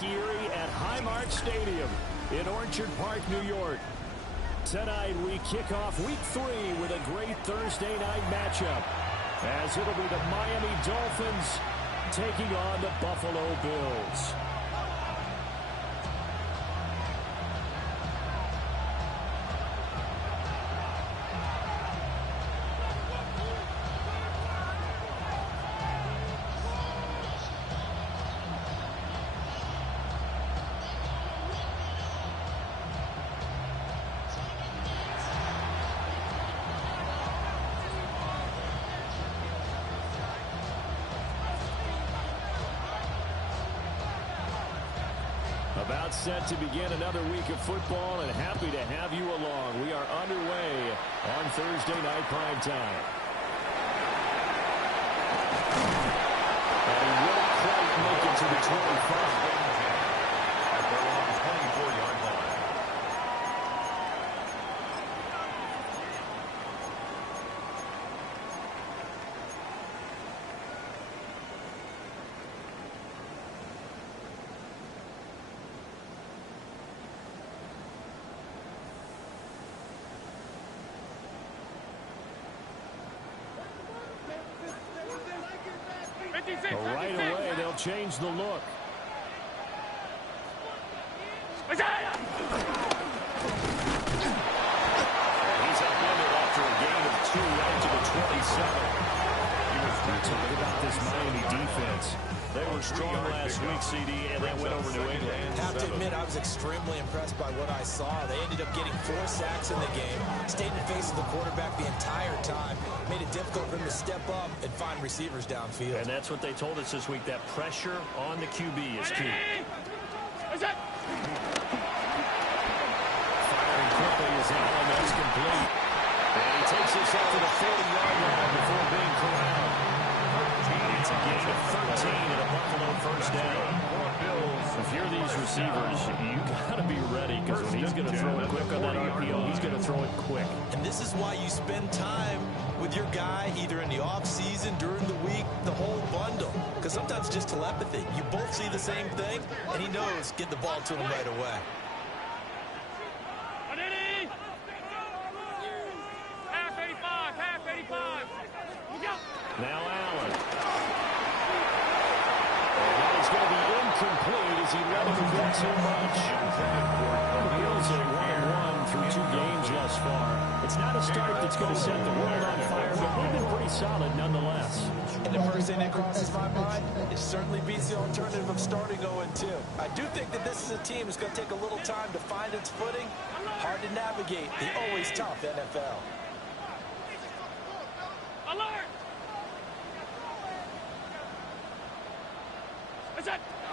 Lake Erie at Highmark Stadium in Orchard Park, New York. Tonight we kick off Week 3 with a great Thursday night matchup, as it'll be the Miami Dolphins taking on the Buffalo Bills. About set to begin another week of football, and happy to have you along. We are underway on Thursday night primetime. And he won't quite make it to the 25. At their own 24-yard line. Right away, they'll change the look. He's upended after a gain of 2 right to the 27. Talk about this Miami defense. They were strong last week, CD, and they went over New England. I have to admit, I was extremely impressed by what I saw. They ended up getting 4 sacks in the game, stayed in the face of the quarterback the entire time, made it difficult for him to step up and find receivers downfield. And that's what they told us this week, that pressure on the QB is key. Firing quickly is Allen. That's complete. And he takes this up to the 40-yard line before being corralled. It's a gain of 13 and a Buffalo first down. If you're these receivers, you got to be ready, because when he's going to throw it quick on that RPO, he's going to throw it quick. And this is why you spend time with your guy, either in the offseason, during the week, the whole bundle. Because sometimes just telepathy. You both see the same thing, and he knows get the ball to him right away. Now Allen. And that is going to be incomplete as he let him go too much. The Bills are 1-1 through 2 games thus far. It's not a start that's going to set the world on fire, but they've been pretty solid nonetheless. And the first thing that crosses my mind, it certainly beats the alternative of starting 0-2. I do think that this is a team that's going to take a little time to find its footing. Hard to navigate the always tough NFL. Alert!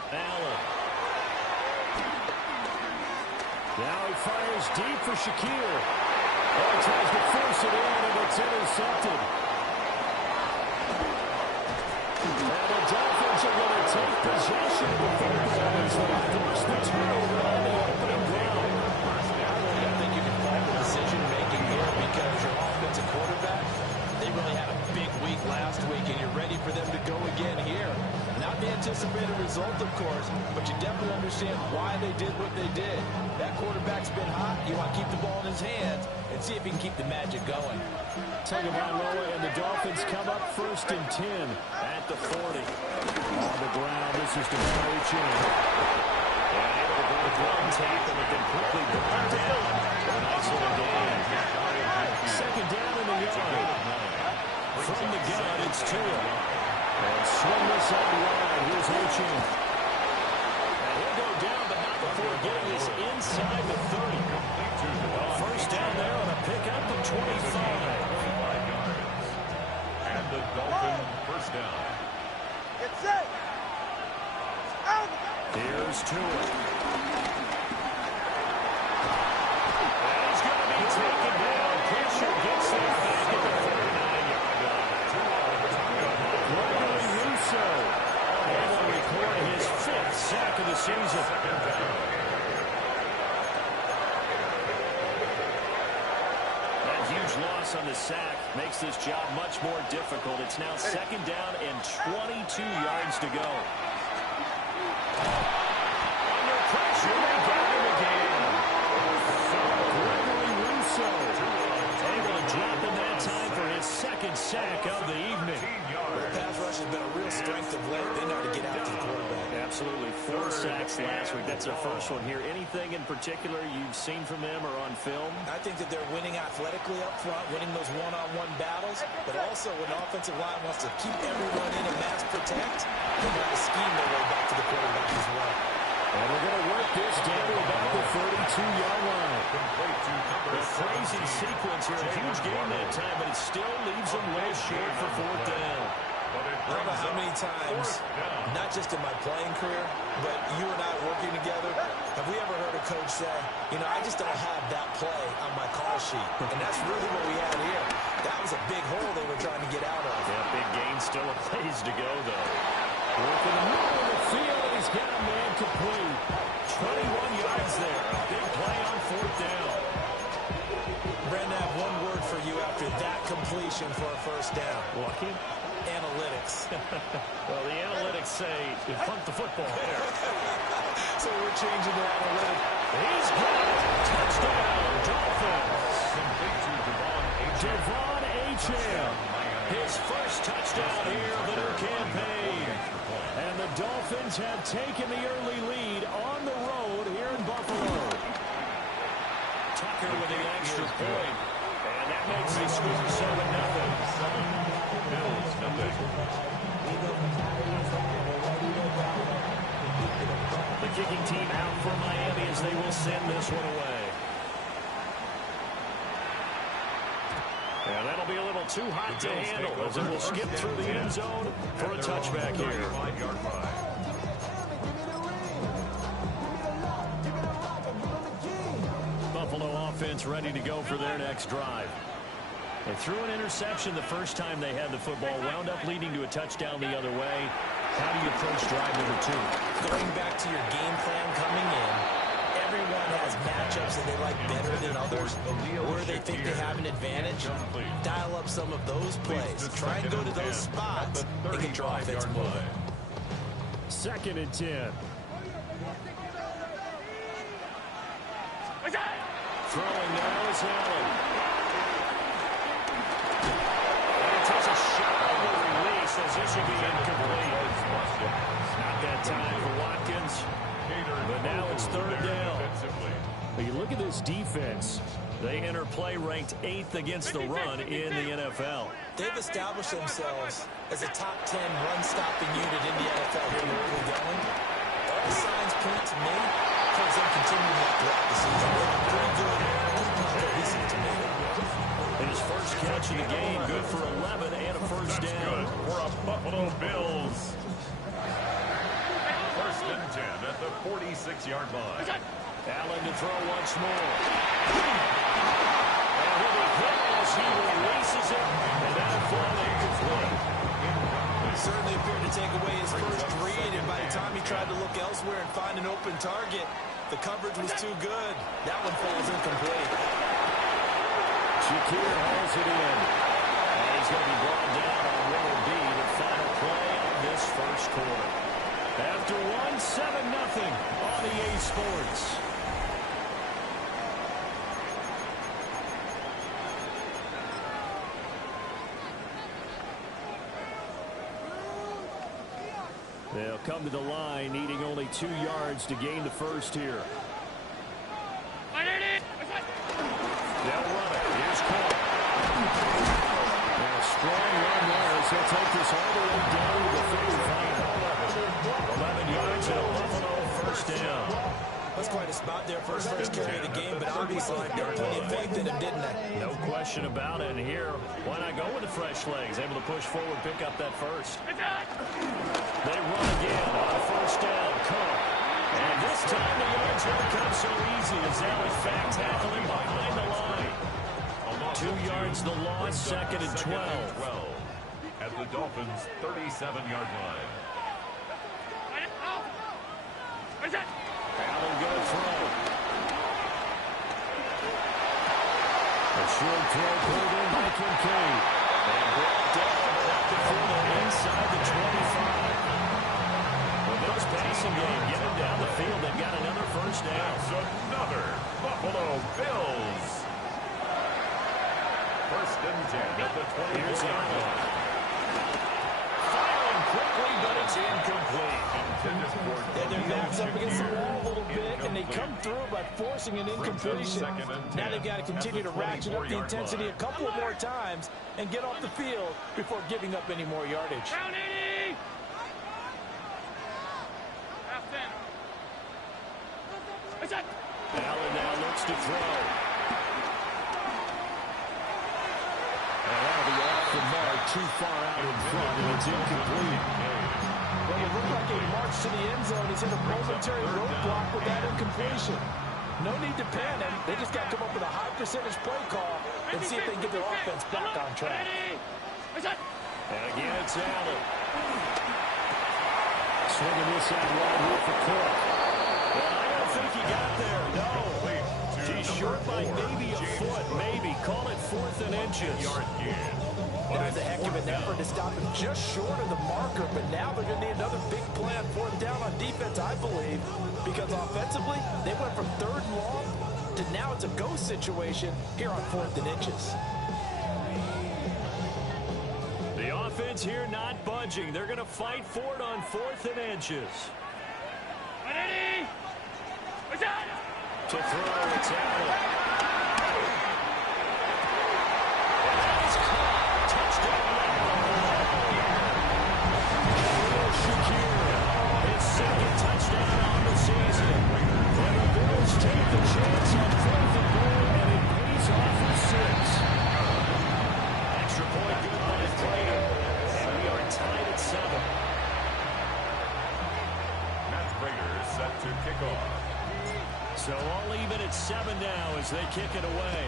Allen. Now he fires deep for Shakir. Oh, he tries to force it in, and it's intercepted. And the Dolphins are going to take possession of the football as they force the turnover on the opening ground. I think you can call the decision-making here because your offensive quarterback, they really had a big week last week, and you're ready for them to go again here. Not the anticipated result, of course, but you definitely understand why they did what they did. That quarterback's been hot. You want to keep the ball in his hands and see if he can keep the magic going. Tagovailoa and the Dolphins come up 1st and 10 at the 40. On the ground, this is to Murray. And able to go with one tape and it can quickly brought down. A nice little gain. 2nd down in the yard. From the gun, it's Tua. And swing this out wide. Here's Hochin. And he'll go down, but not before getting this inside the 30. First down there on a pickup of 25. And the Dolphin first down. It's it! Out! Here's Tua. And he's going to be taken down. Pressure gets him back at the 39-yard line. Gregory Rousseau able to record his 5th sack of the season. That huge loss on the sack makes this job much more difficult. It's now 2nd down and 22 yards to go. 4 sacks last week. That's their first one here. Anything in particular you've seen from them or on film? I think that they're winning athletically up front, winning those one-on-one battles, but also when the offensive line wants to keep everyone in and mass protect, they got to scheme their way back to the quarterback as well. And we're going to work this down to about the 32-yard line. A crazy sequence here. A huge game that time, but it still leaves them way short for 4th down. I don't know how many times, not just in my playing career, but you and I working together, have we ever heard a coach say, you know, I just don't have that play on my call sheet. And that's really what we had here. That was a big hole they were trying to get out of. Yeah, big gain, still a ways to go, though. Working the middle of the field, and he's got a man complete. 21 yards there. A big play on 4th down. Brandon, I have one word for you after that completion for a 1st down. Lucky? Analytics. Well, the analytics say you punt the football there. So we're changing the analytics. He's got it. Touchdown, Dolphins. Devon Achane. His first touchdown here of the new campaign. And the Dolphins have taken the early lead on the road here in Buffalo. Tucker with the extra point. And that makes the score 7-0. The kicking team out for Miami as they will send this one away. And that'll be a little too hot to handle as it will skip through the end zone for a touchback here. Buffalo offense ready to go for their next drive. They threw an interception the first time they had the football, wound up leading to a touchdown the other way. How do you approach drive number 2? Going back to your game plan coming in, everyone has matchups that they like better than others, where they think they have an advantage. Dial up some of those plays. Try and go to those spots and get your offense moving. 2nd and 10. Throwing now is Allen. And takes a shot on the release as this will be incomplete. Not that time for Watkins. But now it's 3rd down. But you look at this defense. They enter play ranked 8th against the run in the NFL. They've established themselves as a top 10 run-stopping unit in the NFL here in the early going. All the signs point to me towards them continuing that throughout the season. They're pretty good, cohesive to me. And his first catch of the game, good for 11 and a 1st down. Good for a Buffalo Bills. 1st and 10 at the 46-yard line. Allen to throw once more. And he'll be hit as he releases it, and that'll fall incomplete. He certainly appeared to take away his first read, and by the time he tried to look elsewhere and find an open target, the coverage was too good. That one falls incomplete. Shakir hauls it in. And he's going to be brought down on what will be the final play of this first quarter. After 1-7-0 on EA Sports. They'll come to the line, needing only 2 yards to gain the first here. They'll run it. Here's Cole. And a strong run there as he'll take this all the way down to the 35. 11 yards and a Buffalo 1st down. That's quite a spot there for his first carry of the game, but obviously they had plenty of faith in him, didn't they? No question about it. And here, why not go with the fresh legs? Able to push forward, pick up that first. They run again on a 1st down. Cook. And this time the yards won't come so easy as that was back tackling behind the line. 2 yards the loss, 2nd and 12. At the Dolphins' 37-yard line. Allen going to throw. A short throw pulled in by Kincaid. And brought down at the field inside the 25. The Bills passing game, get him down the field. They've got another 1st down. That's another Buffalo Bills. 1st and 10 at the 20. Here's Allen. Firing quick quickly, but it's incomplete. And their back's up against the wall a little bit, and they come through by forcing an incompletion. Now they've got to continue to ratchet up the intensity a couple of more times and get off the field before giving up any more yardage. Down 80! Allen now looks to throw. And that'll be off the mark, too far out in front, and it's incomplete. Well, it looked like he marched to the end zone. He's hit a momentary roadblock with that incompletion. No need to panic. They just got to come up with a high percentage play call and see if they can get their offense back on track. And again, it's Allen. Swinging this out wide here for Cook. Well, I don't think he got there, no. He's short by maybe a foot, maybe. Call it 4th and inches. That was a heck of an effort to stop him just short of the marker, but now they're going to need another big play on 4th down on defense, I believe, because offensively, they went from 3rd and long to now it's a go situation here on 4th and inches. The offense here not budging. They're going to fight for it on 4th and inches. To throw, it's Allen. And that is caught. Touchdown. Shakir, his 2nd touchdown on the season. And the Bills take the chance on 4th and goal, and it pays off with 6. Extra point good by Prater. And we are tied at 7. Matt Prater set to kick off. So all even at 7 now as they kick it away.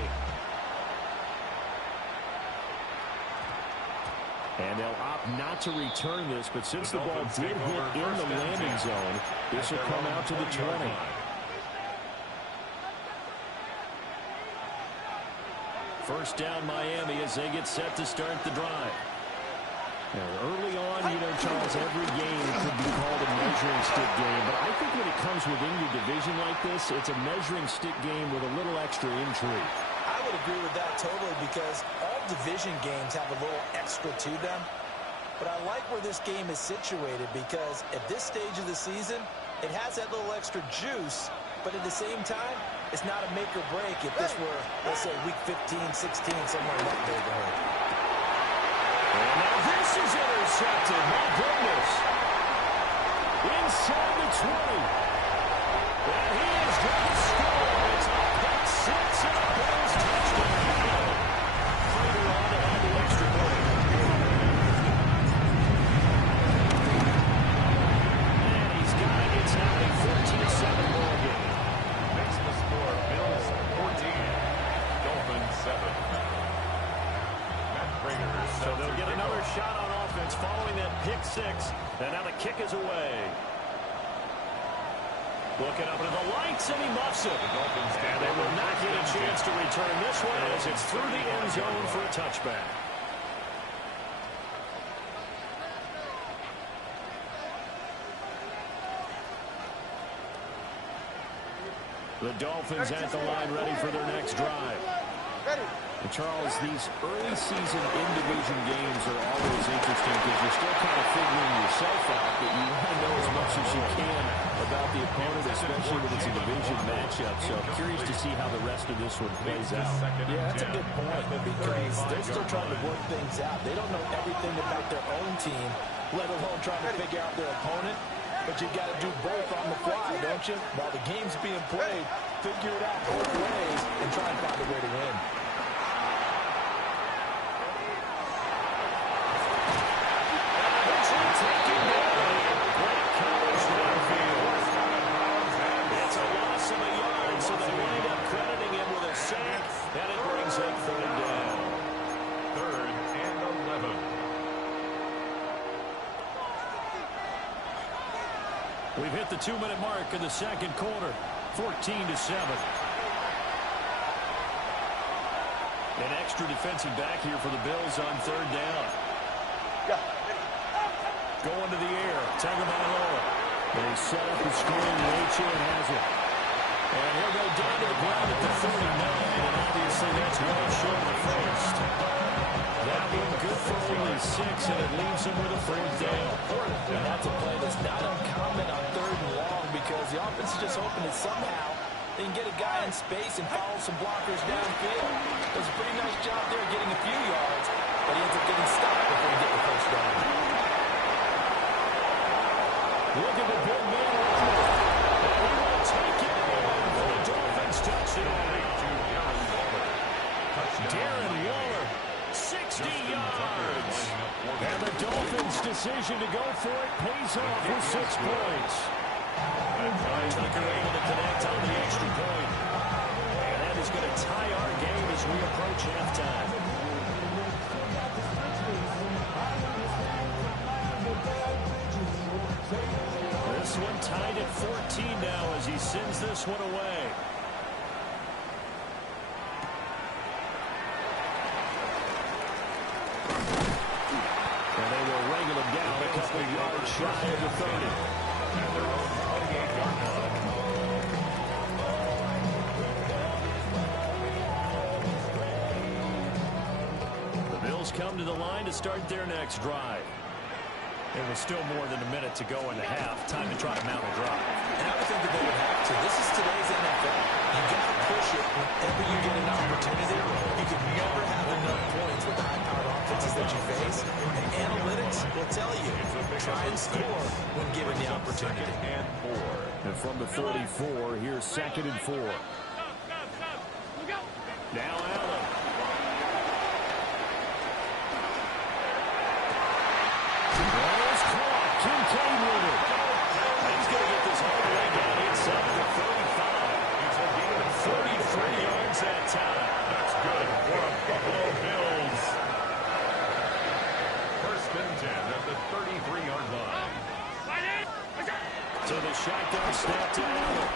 And they'll opt not to return this, but since the ball did hit in the landing zone, this will come out to the 20. First down Miami as they get set to start the drive. Now, early on, Charles, every game could be called a measuring stick game, but I think when it comes within your division like this, it's a measuring stick game with a little extra intrigue. I would agree with that totally because all division games have a little extra to them. But I like where this game is situated because at this stage of the season, it has that little extra juice, but at the same time, it's not a make or break if this were, let's say, week 15, 16, somewhere in that neighborhood. And now this is intercepted. My goodness. Inside the 20. And he is going to score. It's a pick 6 and a Bills touchdown. Prater on to have the extra point. And he's got it. It's now a 14-7 ball game. Makes the score Bills 14, Dolphins 7. So they'll get another shot on offense following that pick 6. And now the kick is away. Looking up into the lights, and he muffs it. And they will not get a chance to return this one as it's through the end zone for a touchback. The Dolphins at the line ready for their next drive. And Charles, these early season in-division games are always interesting because you're still kind of figuring yourself out, but you want to know as much as you can about the opponent, especially when it's a division matchup. So I'm curious to see how the rest of this one plays out. Yeah, that's a good point because they're still trying to work things out. They don't know everything about their own team, let alone trying to figure out their opponent. But you got to do both on the fly, don't you? While the game's being played, figure it out both ways and try and find a way to win. It's a loss of a yard, so they wind up crediting him with a sack, and it brings up 3rd down. 3rd and 11. We've hit the 2-minute mark in the second quarter, 14-7. An extra defensive back here for the Bills on 3rd down. Going to the air, Tagovailoa. They set up the screen, Achane has it. And he'll go down to the ground at the 39, and obviously that's well short of the first. That one good for only to 6, and it leaves him with a 4th down. And that's a play that's not uncommon on 3rd and long because the offense is just hoping that somehow they can get a guy in space and follow some blockers downfield. Does a pretty nice job there getting a few yards, but he ends up getting stopped before he gets the first down. Look at the big man around him. And he will take it in for the Dolphins touchdown. Darren Waller, 60 yards. And the Dolphins' decision to go for it pays off with 6 points. Tucker able to connect on the extra point. And that is going to tie our game as we approach halftime. This one tied at 14 now as he sends this one away. And they will wrangle him down a couple of yards shy of the 30. At their own 28-yard line. The Bills come to the line to start their next drive. It was still more than a minute to go in the half. Time to try to mount a drive. And I would think that they would have to. This is today's NFL. You got to push it whenever you get an opportunity. You can never have enough points with the high-powered offenses that you face. And analytics will tell you, try and score when given the opportunity. And 4. And from the 44, here's 2nd and 4. Now Allen. Ball's caught. Kincaid with it. He's going to get this all the way down inside the 35. He's a gain of 33 yards that time. That's good for a Buffalo Bills. 1st and 10 at the 33-yard line. To the shotgun snap to Allen.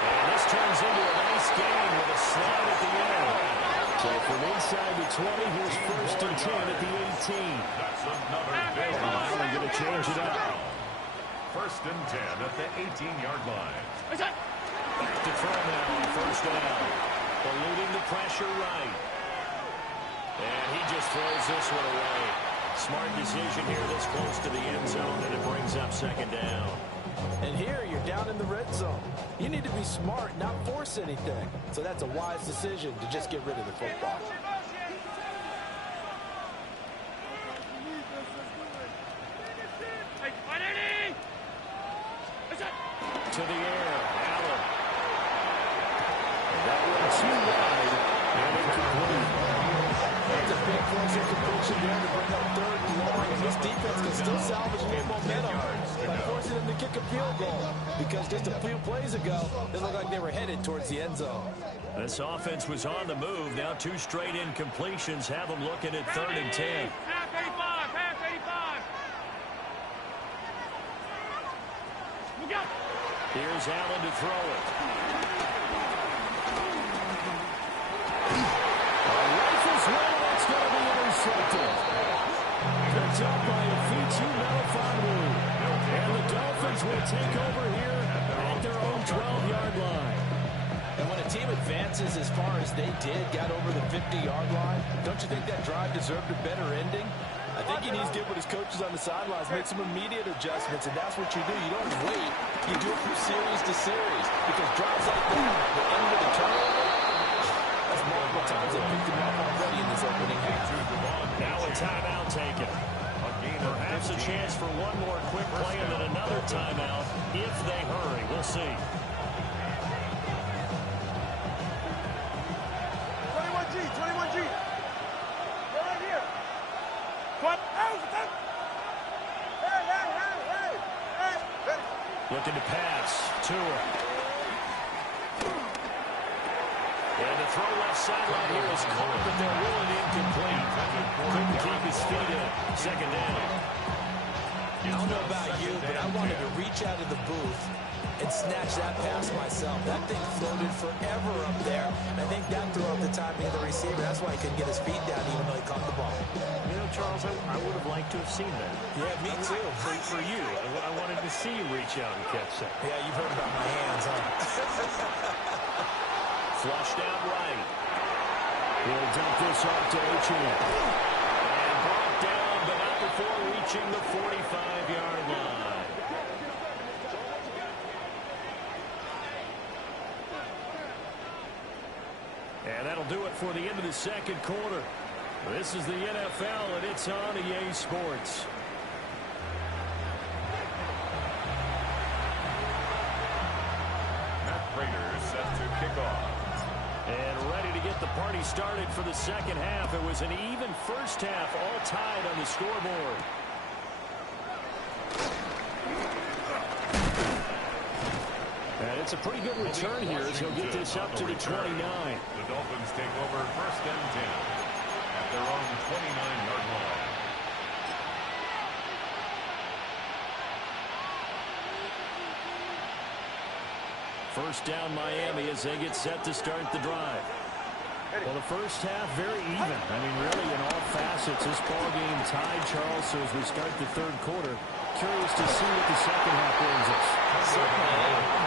And this turns into a nice game with a slide at the end. So from inside the 20, here's 1st and 10 at the 18. That's another big Allen going to change it up. 1st and 10 at the 18-yard line. Back to throw now on 1st down. Eluding the pressure right. And he just throws this one away. Smart decision here this close to the end zone, and it brings up 2nd down. And here you're down in the red zone. You need to be smart, not force anything. So that's a wise decision to just get rid of the football. To the air, Allen. And that one too wide, and incomplete. That's a big force of completion there to bring up 3rd and long. And this defense can still salvage a little momentum by forcing them to kick a field goal. Because just a few plays ago, it looked like they were headed towards the end zone. This offense was on the move. Now 2 straight incompletions have them looking at 3rd and 10. Half 85, half 85. Look out. Here's Allen to throw it. Rifles well, that's going to be intercepted. Picked up by a Fitu Melifonwu. And the Dolphins will take over here at their own 12-yard line. And when a team advances as far as they did, got over the 50-yard line, don't you think that drive deserved a better ending? I think he needs to get with his coaches on the sidelines, make some immediate adjustments, and that's what you do. You don't wait. You do it from series to series because drives like that, the end of the turnover, that's multiple times they picked him up already in this opening half. Now a timeout taken. Perhaps a chance for one more quick play and then another timeout if they hurry. We'll see. 21G. Go right here. What? Hey. Looking to pass. Tua. And the throw left sideline here is caught, but they're ruling incomplete. Couldn't keep his feet in. 2nd down. I don't know about you, but I wanted to reach out of the booth and snatch that pass myself. That thing floated forever up there. I think that threw up the timing of the receiver. That's why he couldn't get his feet down even though he caught the ball. You know, Charles, I would have liked to have seen that. Yeah, me too. For you, I wanted to see you reach out and catch that. Yeah, you've heard about my hands, huh? Flushed out right. He'll dump this off to Achane. And brought down, but not before reaching the 45-yard line. And that'll do it for the end of the second quarter. This is the NFL, and it's on EA Sports. Matt Prater set to kick off. And ready to get the party started for the second half. It was an even first half, all tied on the scoreboard. And it's a pretty good return here as he'll get this up to the 29. The Dolphins take over first and 10 at their own 29-yard line. First down Miami as they get set to start the drive. Well, the first half very even. I mean, really in all facets, this ball game tied, Charles. So as we start the third quarter, curious to see what the second half brings us. Certainly,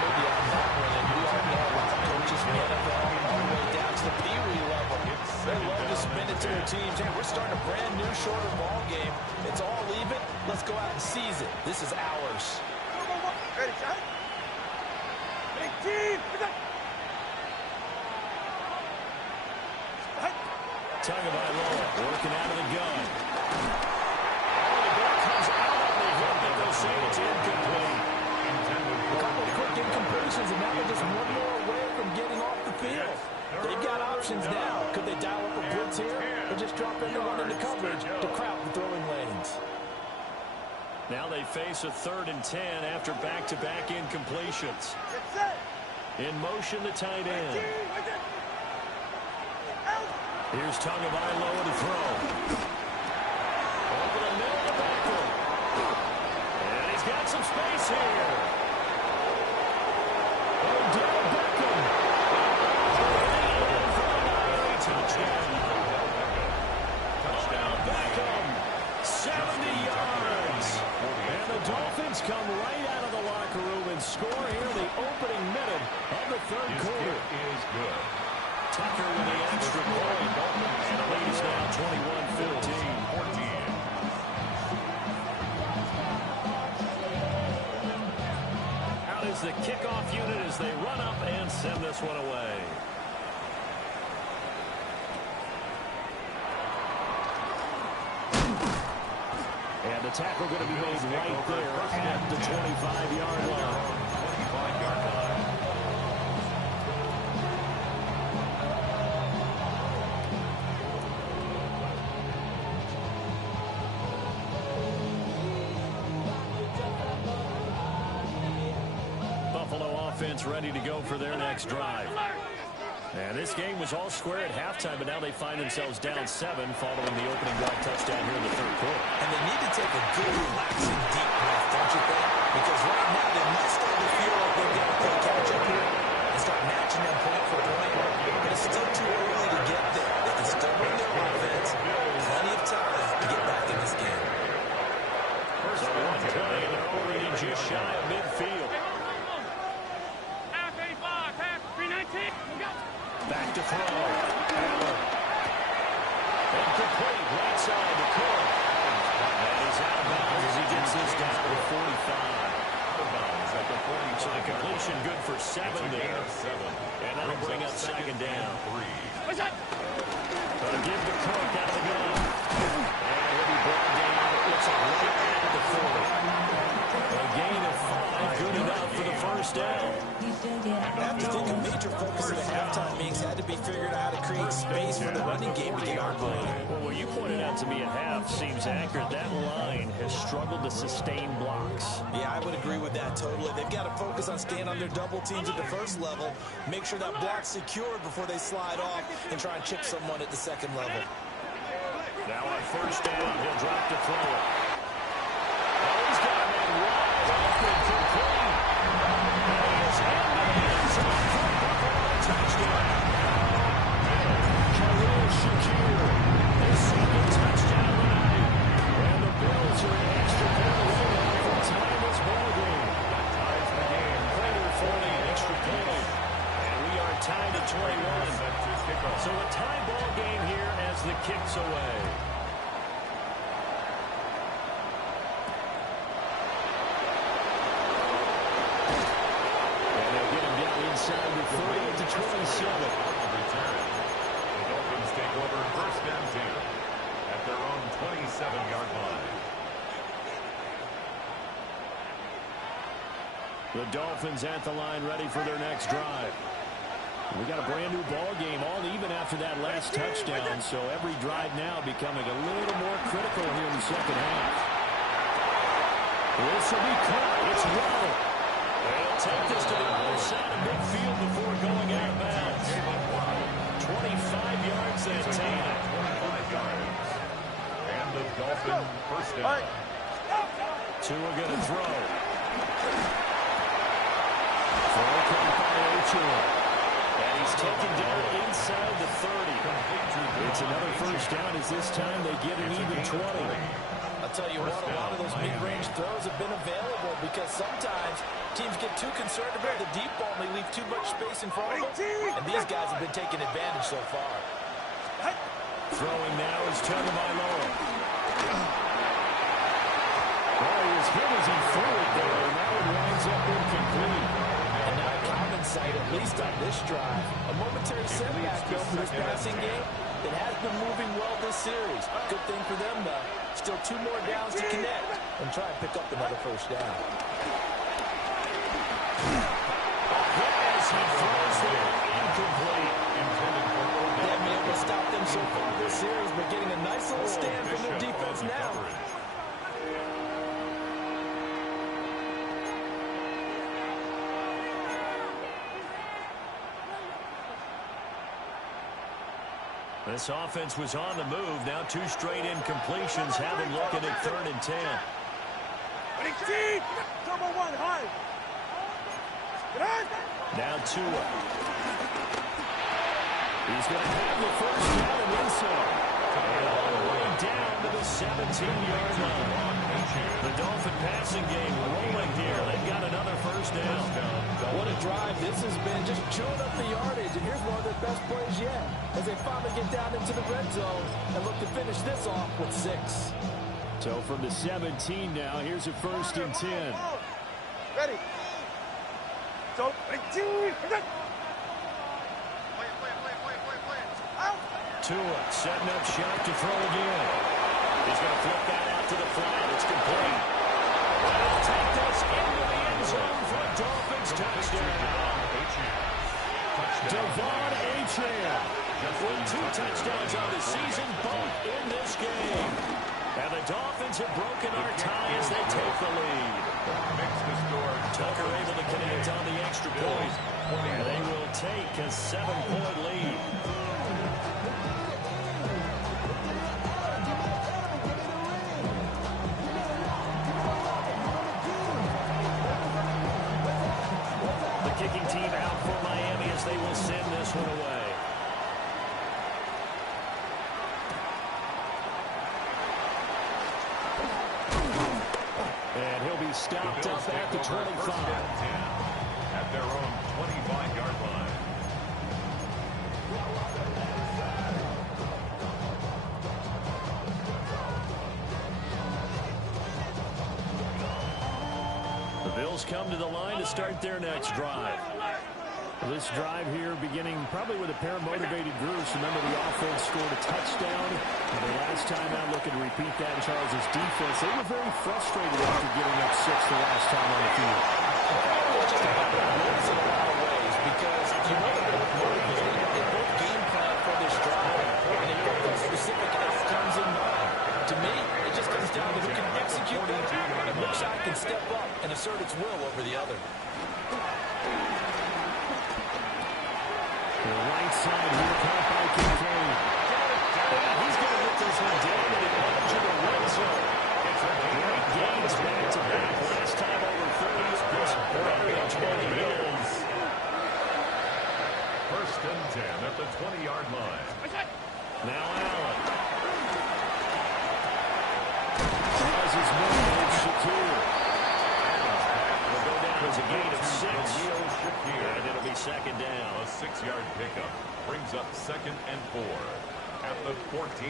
maybe on that one, and we all know a lot of coaches from the NFL all the way down to the Pee Wee level. They love to spin it to their teams. Hey, we're starting a brand new, shorter ball game. It's all even. Let's go out and seize it. This is ours. Ready, shot. Big team. Tagovailoa working out of the gun. Oh, the ball comes out on the hip, but they'll say it's incomplete. A couple of quick incompletions, and now they're just one more away from getting off the field. They've got options now. Could they dial up a blitz here or just drop everyone into coverage to crowd the throwing lanes? Now they face a 3rd and 10 after back-to-back incompletions. In motion, the tight end. Here's Tagovailoa to throw. Over the middle to Beckham. And he's got some space here. Odell Beckham. Touchdown. Odell Beckham. 70 yards. And the Dolphins come right out of the locker room and score here in the opening minute of the third quarter. Is good. Tucker with the extra point. And the lead is now 21-14. Out is the kickoff unit as they run up and send this one away. And the tackle going to be made right there at the 25-yard line. 25-yard line. Buffalo offense ready to go for their next drive. And this game was all square at halftime, but now they find themselves down 7 following the opening drive touchdown here in the third quarter. And they need to take a good, relaxing, deep breath, don't you think? Because right now they must start to feel like they've got to play catch-up here and start matching them point for point. But it's still too early to get there. They can still run their offense. Plenty of time to get back in this game. So one play, and they're already just shy of midfield. Half 85, half 319. Back to throw. Allen. Incomplete. Right side to Cook. And he's out of bounds as he gets this down to 45. So the completion good for 7 there. And that'll bring up second down. What's that? Gonna give to Cook out of the gun. And he'll be brought down. It looks like right at the 40. A gain of 5. Good enough for the first down. I have to think a major focus of the halftime meetings had to be figuring out how to create space for the running game to get ongoing. Well, what you pointed out to me at half seems accurate. That line has struggled to sustain blocks. Yeah, I would agree with that totally. They've got to focus on staying on their double teams at the first level, make sure that block's secured before they slide off and try and chip someone at the second level. Now on first down, he'll drop to throw it. Oh, he's got a man wide open, complete. And he is in the end zone for Buffalo touchdown. Khalil Shakir, his second touchdown of the night. And the Bills are an extra point away now from tying this ball game. That ties the game. Prater for the extra point. And we are tied at 21. the kicks away. And they'll get him down inside the 30 to 27. The Dolphins take over first and 10 at their own 27-yard line. The Dolphins at the line ready for their next drive. We got a brand new ball game, all even after that last touchdown, so every drive now becoming a little more critical here in the second half. This will be caught. It's well. They'll take this to the other side of midfield before going out of bounds. 25 yards and 10. 25 yards. And the Dolphin first down. Tua going to throw. Throw caught by Ochoa. And he's taken down inside the 30. It's another first down as this time they get an even 20. I'll tell you what, a lot of those mid-range throws have been available because sometimes teams get too concerned about the deep ball and they leave too much space in front of them. And these guys have been taking advantage so far. Throwing now is Tagovailoa. Well, he was hit as he threw it there, and now it winds up incomplete. And now a common sight, at least on this drive. A momentary setback, though, for this passing game that has been moving well this series. Good thing for them, though. Still 2 more downs to connect and try and pick up another first down. As he throws there, incomplete. They haven't been able to stop them so far this series, but getting a nice little stand from their defense now. This offense was on the move. Now 2 straight incompletions have him looking at 3rd and 10. Now Tua. He's going to have the first down and then some. And all the way down to the 17-yard line. The Dolphin passing game rolling here. They've got another first down. What a drive this has been, just chewing up the yardage. And here's one of their best plays yet as they finally get down into the red zone and look to finish this off with 6. So from the 17 now, here's a 1st and 10. Ready. So, Tua setting up shop to throw again. He's going to flip that out to the flat. It's complete. They'll take this into the end zone for a Dolphins touchdown. Devon Achane with 2 touchdowns on the season, both in this game. And the Dolphins have broken our tie as they take the lead. Tucker able to connect on the extra point. They will take a 7-point lead. The kicking team out for Miami as they will send this one away. And he'll be stopped up at the 25. At their own 25-yard line. The Bills come to the line to start their next drive. This drive here beginning probably with a pair of motivated groups. Remember, the offense scored a touchdown. And the last time out, looking to repeat that in Charles' defense. They were very frustrated after giving up 6 the last time on the field. Just about wins in a lot of ways because you know they're both motivated. They both game plan for this drive. And they both have specific outcomes in mind. To me, it just comes down to who can execute and which side can step up and assert its will over the other. The right side here, caught by Kincaid. He's going to hit this one down and it to the red zone. Great gains back-to-back. Last time over 30 yards. Very 20 yards. First and 10 at the 20-yard line. Now Allen. Has his man, it's Shakir. Will go down as a gain of 6. And it'll be second down. A 6-yard pickup brings up 2nd and 4 at the 14.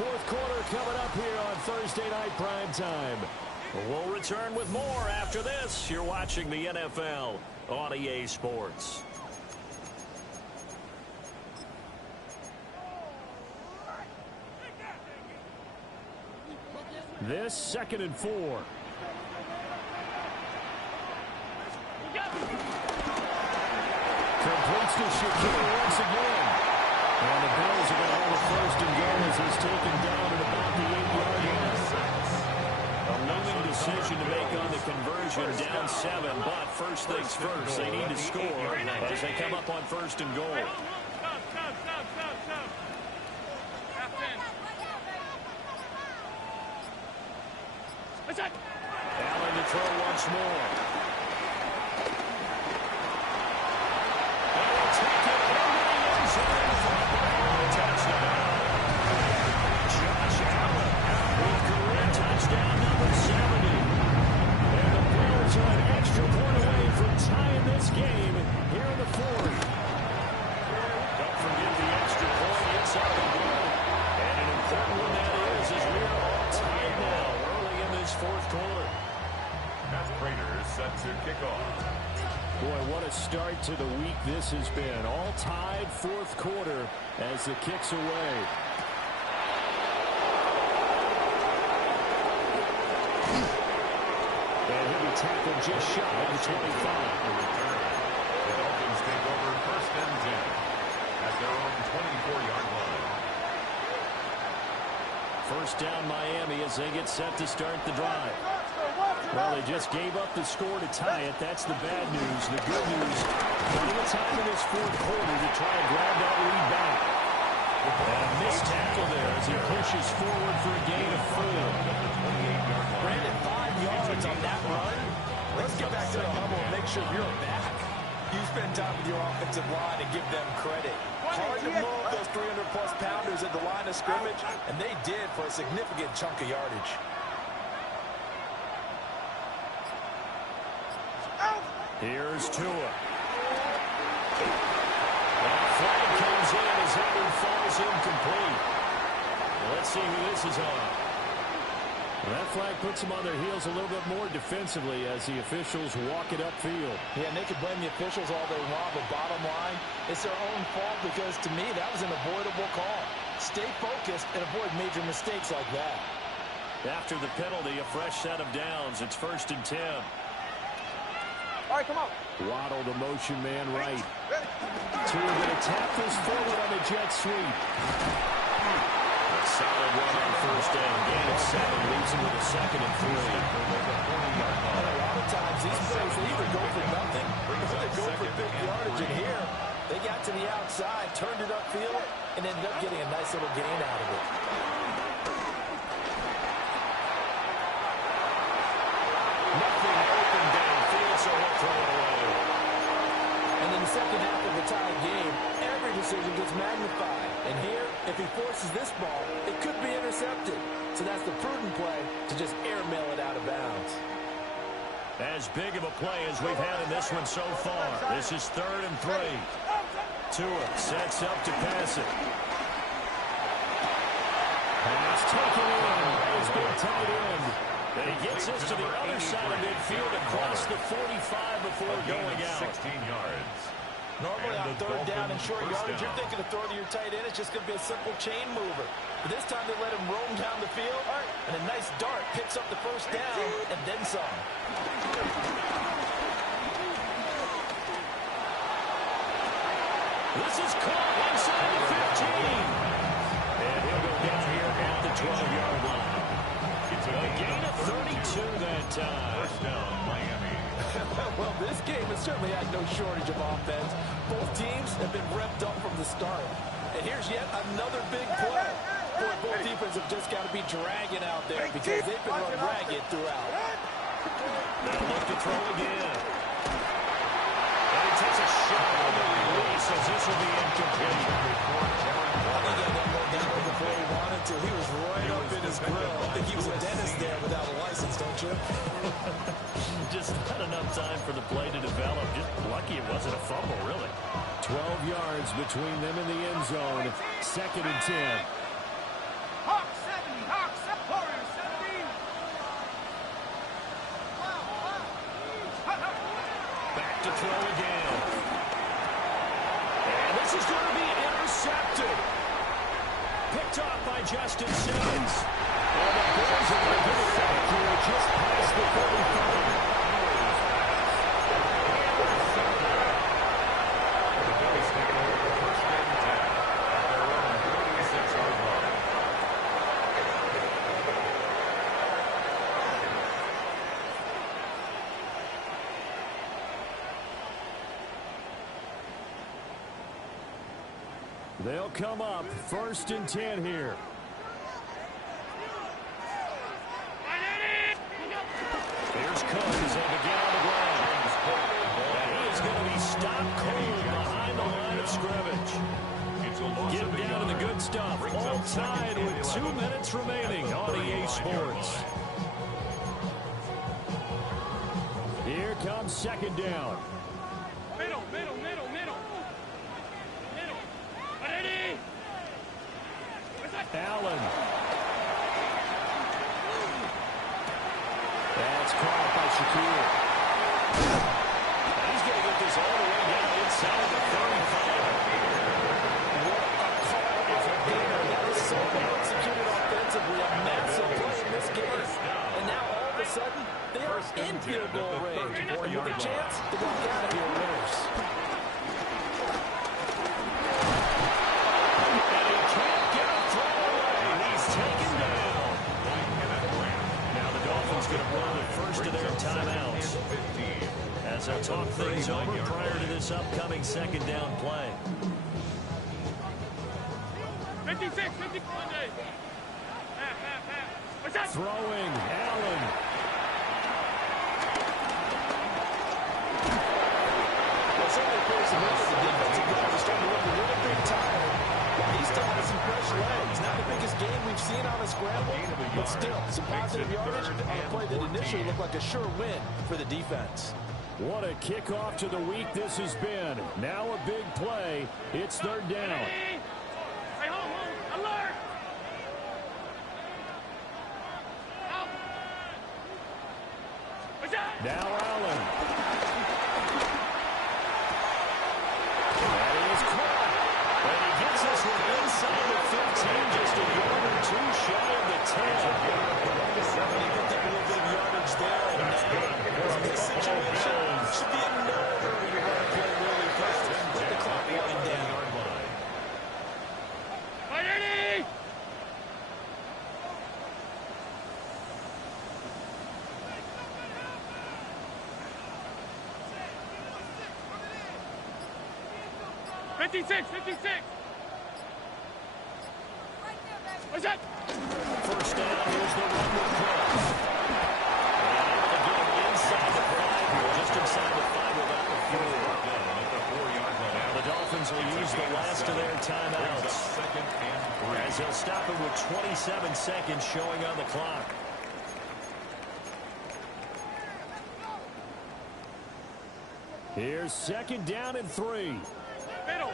fourth quarter coming up here on Thursday Night Primetime. We'll return with more after this. You're watching the NFL on EA Sports. This 2nd and 4. Completes to Shakir once again. And the Bills are going to hold a 1st and goal as he's taken down at about the 8-yard line. A looming decision to make on the conversion, down 7. But first things first, they need to score as they come up on 1st and goal. Allen to throw once more. And he'll take it into the end zone for a touchdown. Josh Allen with career touchdown number 70. And the Bears are an extra point away from tying this game here in the 4th. Don't forget the extra point inside the goal. And an important one that is, as we are all tied now early in this 4th quarter. Matt Prater is set to kick off. Boy, what a start to the week this has been. All tied 4th quarter as the kick's away. And he'll be tackled just shy of the 25. The Dolphins take over 1st and 10 at their own 24-yard line. First down Miami as they get set to start the drive. Well, they just gave up the score to tie it. That's the bad news. The good news, plenty of time in this 4th quarter to try and grab that lead back. And a missed tackle there as he pushes forward for a gain of 4. Brandon, 5 yards on that run. Let's get back to the huddle and make sure you're back. You spend time with your offensive line and give them credit. Hard to move those 300-plus pounders at the line of scrimmage, and they did for a significant chunk of yardage. Here's Tua. That flag comes in as that one falls incomplete. Let's see who this is on. That flag puts them on their heels a little bit more defensively as the officials walk it upfield. Yeah, and they can blame the officials all they want, but bottom line, it's their own fault because, to me, that was an avoidable call. Stay focused and avoid major mistakes like that. After the penalty, a fresh set of downs. It's 1st and 10. All right, come on. Waddle, the motion man right. Tua going to tap this forward on the jet sweep. A solid run on 1st down. Gain of 7 leaves him with a 2nd and 3. And a lot of times, these plays, they either go for nothing or they go for big yardage. And here, they got to the outside, turned it upfield, and ended up getting a nice little gain out of it. Nothing open downfield, so he'll throw it away. And in the second half of the tie game, every decision gets magnified. And here, if he forces this ball, it could be intercepted. So that's the prudent play to just airmail it out of bounds. As big of a play as we've had in this one so far. This is 3rd and 3. Tua sets up to pass it. Pass taken in. It's been tight end. And he gets this to the other side of midfield across the 45 before going out. 16 yards. Normally on 3rd down and short yardage, you're thinking of throwing to your tight end. It's just going to be a simple chain mover. But this time they let him roam down the field, and a nice dart picks up the 1st down and then some. This is caught inside the 15. And he'll go down here at the 12-yard line. A gain of 32 that time. 1st down, Miami. Well, this game has certainly had no shortage of offense. Both teams have been revved up from the start. And here's yet another big play. Boy, both defenses have just got to be dragging out there because they've been run ragged throughout. They'll look to throw again. And he takes a shot on the release as this will be incomplete. I think he had that one down before he wanted to. He was right up in his grill. I think he was a dentist there without a license, don't you? Just not enough time for the play to develop. Just lucky it wasn't a fumble, really. 12 yards between them and the end zone. 2nd and 10. throw again. And this is going to be intercepted. Picked off by Justin Simmons. And the Bears are going to get it back here just past the 35. They'll come up 1st and 10 here. Here's Cook as they begin on the ground. And he is going to be stopped cold behind the line of scrimmage. Getting down to the good stuff. All tied with 2 minutes remaining on EA Sports. Here comes 2nd down. Middle. Allen. That's caught by Shakir. He's going to get this all the way down inside the 35. What a call of a gainer. That is so well executed offensively. A massive play in this game. And now all of a sudden, they are in field goal range. And with a chance to walk out of here winners. Timeouts as they'll talk things over prior to this upcoming 2nd down play. 56. Throwing, Allen. Well, certainly appears to me that the defensive guys are starting to look a little bit tired. He still has some fresh legs. Not the biggest game we've seen on a scramble, but still some positive yardage on a play that initially looked like a sure win for the defense. What a kickoff to the week this has been. Now a big play. It's 3rd down. Hey, hold. Alert. Now Allen. That is caught. And he gets this one inside the 15, just a yard or 2 shy of the 10. He picked up a little bit of yardage there. And now, in this situation, should be in no hurry to run a play really fast. Let the clock wind down. Ready? 56. What's that? 1st down, here's the one with Cook. And again, inside the 5 here, just inside the 5 without the 4-yard line. Now the Dolphins will use the last of their timeouts as they'll stop it with 27 seconds showing on the clock. Here's 2nd down and 3. Middle.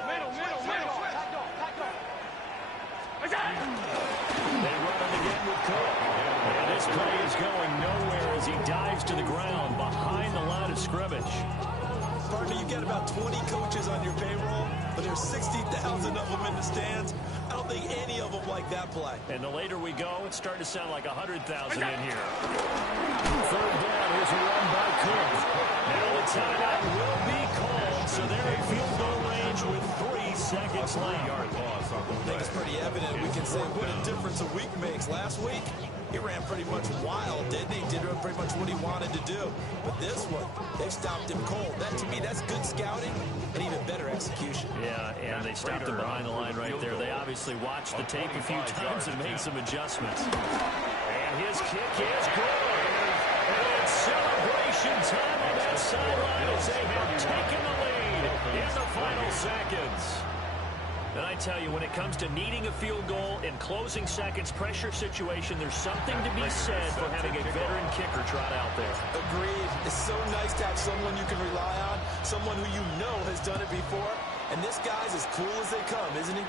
They run it again with Cook. And this play is going nowhere as he dives to the ground behind the line of scrimmage. Partner, you got about 20 coaches on your payroll, but there's 60,000 of them in the stands. I don't think any of them like that play. And the later we go, it's starting to sound like 100,000 in here. 3rd down, here's a run by Cook. Now the timeout will be called, so they're in field goal range with 3 seconds left. I think it's pretty evident. We can say what a difference a week makes. Last week, he ran pretty much wild, didn't he? Did pretty much what he wanted to do. But this one, they stopped him cold. That, to me, that's good scouting and even better execution. Yeah, and they stopped him behind the line right there. They obviously watched the tape a few times and made some adjustments. And his kick is good. And it's celebration time on that sideline as they have taken the lead in the final seconds. And I tell you, when it comes to needing a field goal in closing seconds, pressure situation, there's something to be said for having a veteran kicker trot out there. Agreed. It's so nice to have someone you can rely on, someone who you know has done it before. And this guy's as cool as they come, isn't he?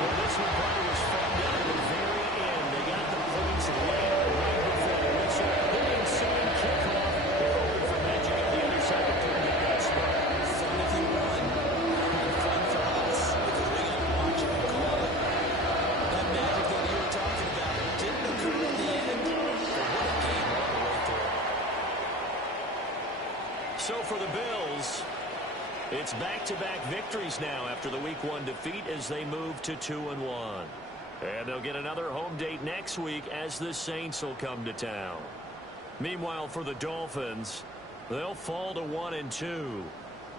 Well, this one probably was fun down to the very end. They got the points later right before the whistle. Then the ensuing kickoff. They're hoping for magic on the other side to turn it that spot. Fun if you won, and fun for us because we got to watch it and call it. That magic that you were talking about didn't occur at the end, but what a game all the way through. So for the Bills, it's back-to-back victories now after the Week 1 defeat as they move to 2-1. And they'll get another home date next week as the Saints will come to town. Meanwhile, for the Dolphins, they'll fall to 1-2.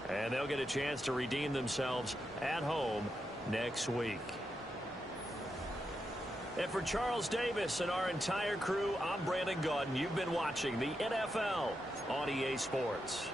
And they'll get a chance to redeem themselves at home next week. And for Charles Davis and our entire crew, I'm Brandon Gaudin. You've been watching the NFL on EA Sports.